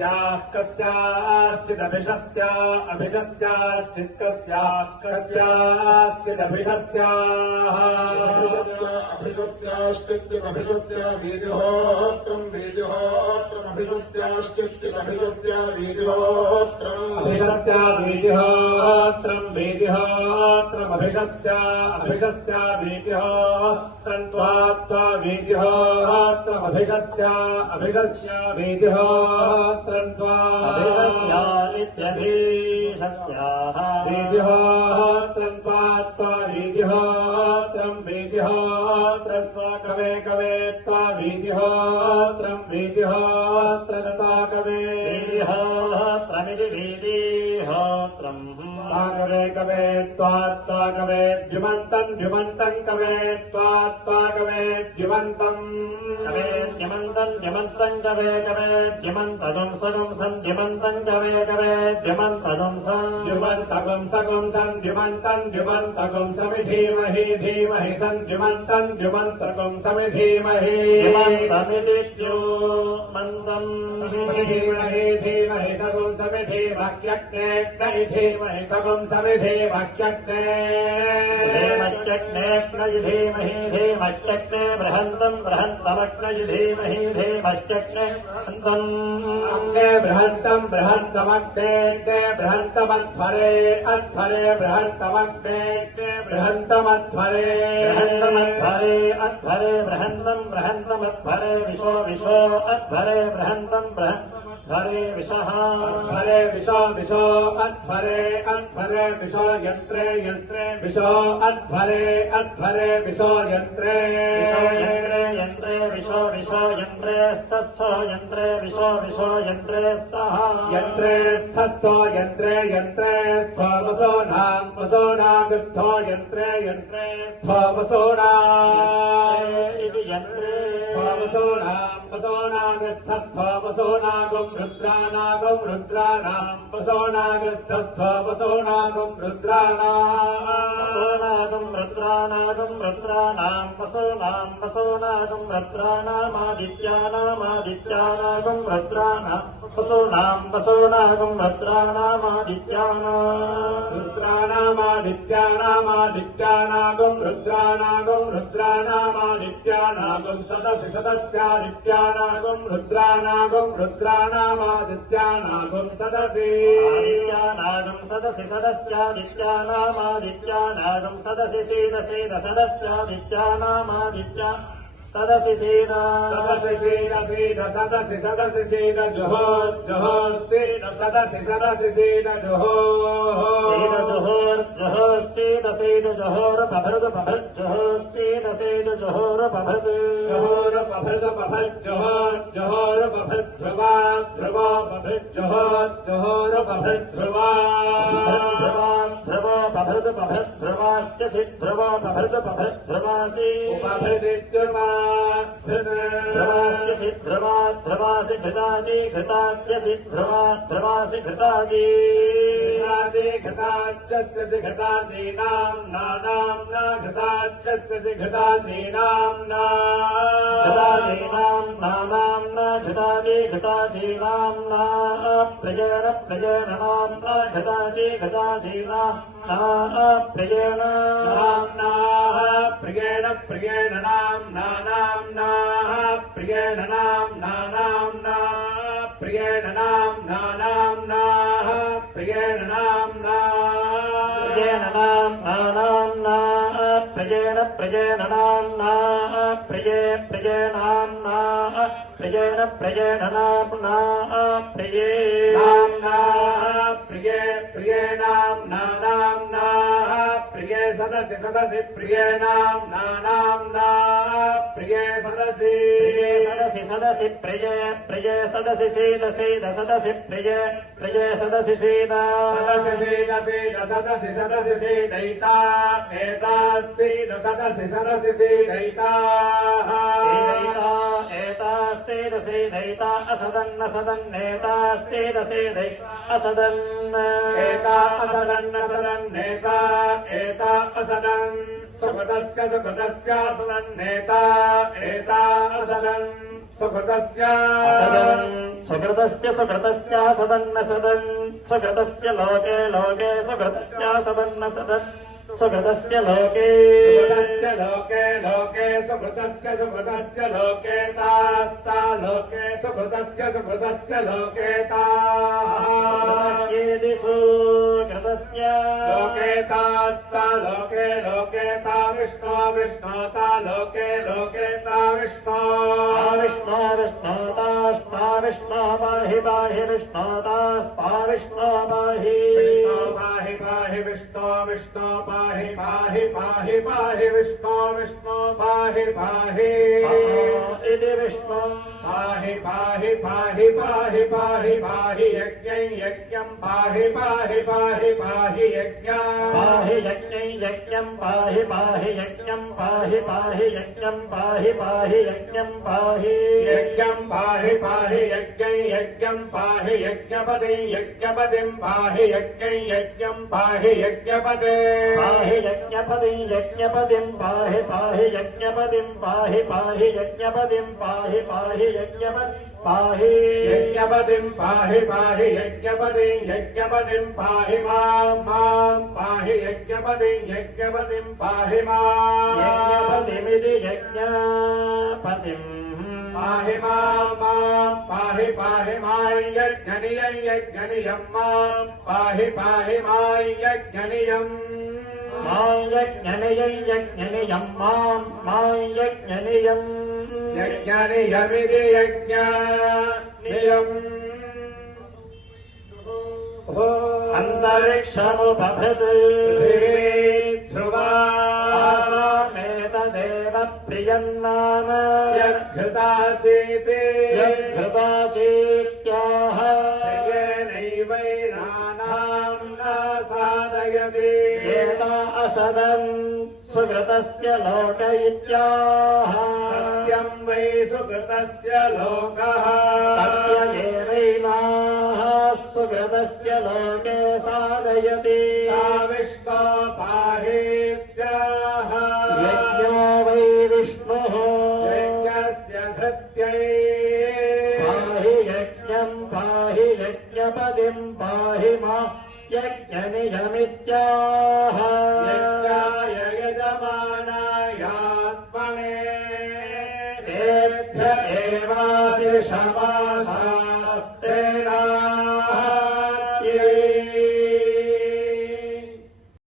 कस्याश्चिदभिषस्त्या अभिषस्त्याश्चित् कस्याश्चिदभिषस्त्याः अभिषस्त्याश्चित्तिरभिषस्त्या वीर्यहोत्रम् वीर्यहोत्रमभिषस्त्याश्चित्तिरभिषस्त्या वीर्यहोत्रम् अभिषस्त्या वीर्यहोत्रम् वीर्यहोत्रमभिषस्त्या अभिषस्त्या वीर्यहोत्रम् त्वा वीर्यहोत्रमभिषस्त्या अभिषस्त्या वीर्यहोत्रम् इत्यभिषस्त्याः वीर्यहोत्रम् त्वा वीर्यहोत्रम् वीर्यहोत्रम् त्वा कवे कवे त्वा वीर्यहोत्रम् वीर्यहोत्रम् त्वा कवे वीर्यहोत्रमिति वीर्यहोत्रम् कवे कवे त्वा कवे द्युमन्तम् द्युमन्तम् कवे त्वा कवे द्युमन्तम् कवे द्युमन्तम् द्युमन्तम् कवे कवे द्युमन्तगुं सगुं सन् द्युमन्तम् कवे कवे द्युमन्तगुं सन् द्युमन्तगुं सगुं सन् द्युमन्तम् द्युमन्तगुं समि धीमहि धीमहि सन् द्युमन्तम् द्युमन्तगुं समि धीमहि द्युमन्तमिति द्युमन्तम् धीमहि धीमहि सगुं समि धीमह्यग्ने धीमहि सगुं समि धीमह्यग्ने धीमह्यग्ने धीमह्यग्ने बृहन्तम् बृहन्तमग्ने धीमहि धीमह्यग्ने बृहन्तम् अग्ने बृहन्तम् बृहन्तमग्ने बृहन्तमध्वरे अध्वरे बृहन्तमग्ने बृहन्तमध्वरे बृहन्तमध्वरे अध्वरे बृहन्तम् बृहन्तमध्वरे विशो विशो अध्वरे बृहन्तम् बृहन्तध्वरे विशः अध्वरे विशो विशो अध्वरे अध्वरे विशो यन्त्रे यन्त्रे विशो अध्वरे अध्वरे विशो यन्त्रे यन्त्रे यन्त्रे विशो विशो यन्त्रे स्थस्थो यन्त्रे विशो विशो यन्त्रे स्तः यन्त्रे स्थस्थो यन्त्रे यन्त्रे स्थोमसोनाम् वसोनागस्थो यन्त्रे यन्त्रे स्थोमसोना इति यन्त्रे वसोनाम् वसोनागस्थस्थो वसोनागुम् रुद्रानागुम् रुद्राणाम् वसोनागस्थस्थो वसोनागुम् वसोनागुम् रुद्रानागुम् रुद्राणाम् वसोनाम् वसोनागुम् रुद्राणामादित्यानामादित्यानागुम् रुद्राणाम् वसोनाम् वसोनागुम् रुद्राणामादित्यानाम् रुद्राणामादित्यानामादित्यानागुम् रुद्राणागुम् रुद्राणामादित्यानागुम् सदसि सदस्यादित्यानागुम् रुद्राणागुम् रुद्राणामादित्यानागुम् सदसि आदित्यानागुम् सदसि सदस्यादित्यानामादित्यानागुम् सदसि सीद सीद सदस्यादित्यानामादित्या सदसि सीद सदसि सीद सीद सदसि सदसि सीद जुहोर जुहोर सीद सदसि सदसि सीद जुहोर सीद जुहोर जुहोर सीद सीद जुहोर पभृद पभृद जुहोर सीद सीद जुहोर पभृद जुहोर पभृद पभृद जुहोर जुहोर पभृद ध्रुवा ध्रुवा पभृद जुहोर जुहोर पभृद ध्रुवा ध्रुवा ध्रुवा पभृद पभृद ध्रुवास्य सिद्ध्रुवा पभृद पभृद ध्रुवासि उपभृदित्युर्मा ध्रुवास्य सिद्ध्रुवा ध्रुवासि घृताजी घृताच्य सिद्ध्रुवा ध्रुवासि घृताजी घृताच्यस्य घृताजीनाम् नाम्ना घृताच्यस्य घृताजीनाम् घृताजीनाम् नाम्ना घृताजी घृताजीनाम् प्रियेण प्रियेण नाम्ना घृताजी घृताजीनाम् प्रियेण नाम्ना प्रियेण प्रियेण नाम्ना प्रियेण नाम्ना प्रियेण नाम्ना प्रियेण नाम्ना प्रियेण नाम्ना प्रियेण प्रियेण नाम्ना प्रिये प्रिये नाम्ना प्रियेण प्रियेण नाम्ना प्रिये नाम्ना प्रिये प्रिये नाम्ना प्रिये सदसि सदसि प्रिये नाम्ना प्रिये सदसि सदसि सदसि प्रिये प्रिये सदसि सीद सीद सदसि प्रिये प्रिये सदसि सीद सदसि सीद सीद सदसि सदसि सीदैता एता सीद सदसि सदसि सीदैता सीदैता एता सीद सीदैता असदन्न सदन्नेता सीद सीदै असदन्न एता असदन्न सदन्नेता एता असदन् सुपदस्य सुपदस्य असदन्नेता एता असदन् सुकृतस्य सुकृतस्य सुकृतस्य सदन्न सदन् सुकृतस्य लोके लोके सुकृतस्य सदन्न सदन् सुकृतस्य लोके सुकृतस्य लोके लोके सुकृतस्य सुकृतस्य लोके तास्ता लोके सुकृतस्य सुकृतस्य लोके सुकृतस्येति सुकृतस्य लोके तास्ता लोके लोके ता विष्णो विष्णोता लोके लोके ता विष्णो विष्णो विष्णोतास्ता विष्णो पाहि पाहि विष्णोतास्ता विष्णो पाहि विष्णो पाहि पाहि विष्णो विष्णो पाहि पाहि पाहि पाहि विष्णो विष्णो पाहि पाहि इति विष्णु पाहि पाहि पाहि पाहि पाहि पाहि यज्ञं यज्ञं पाहि पाहि पाहि पाहि यज्ञं पाहि यज्ञं यज्ञं पाहि पाहि यज्ञं पाहि पाहि यज्ञं पाहि पाहि यज्ञं पाहि यज्ञं पाहि पाहि यज्ञं यज्ञं पाहि यज्ञपदे यज्ञपदिं पाहि यज्ञं यज्ञं पाहि यज्ञपदे पाहि यज्ञपदिं यज्ञपदिं पाहि पाहि यज्ञपदिं पाहि पाहि यज्ञपदिं पाहि पाहि यज्ञपदिं पाहि यज्ञपदिं पाहि पाहि यज्ञपदिं यज्ञपदिं पाहि मां पाहि यज्ञपदिं यज्ञपदिं पाहि मां यज्ञपदिमिति यज्ञपदिं पाहि मां पाहि पाहि मां यज्ञनियं यज्ञनियं मां पाहि पाहि मां यज्ञनियं मां यज्ञनियं यज्ञनियं मां यज्ञनियं यज्ञनियमिति यज्ञनियम् अन्तरिक्षमुपभृत् पृथिवी ध्रुवा आसामेतदेव प्रियन्नाम यद्धृता चेते यद्धृता चेत्याह प्रियेणैवैनानां न साधयति एता असदन् सुकृतस्य लोक इत्याह सत्यं वै सुकृतस्य लोकः सत्य एवैनाः सुकृतस्य लोके साधयति सा विष्णो पाहीत्याह यज्ञो वै विष्णुः यज्ञस्य धृत्यै पाहि यज्ञं पाहि यज्ञपदिं पाहि मा यज्ञनियमित्याह यज्ञाय यजमानायात्मने तेभ्य एवाशिषमा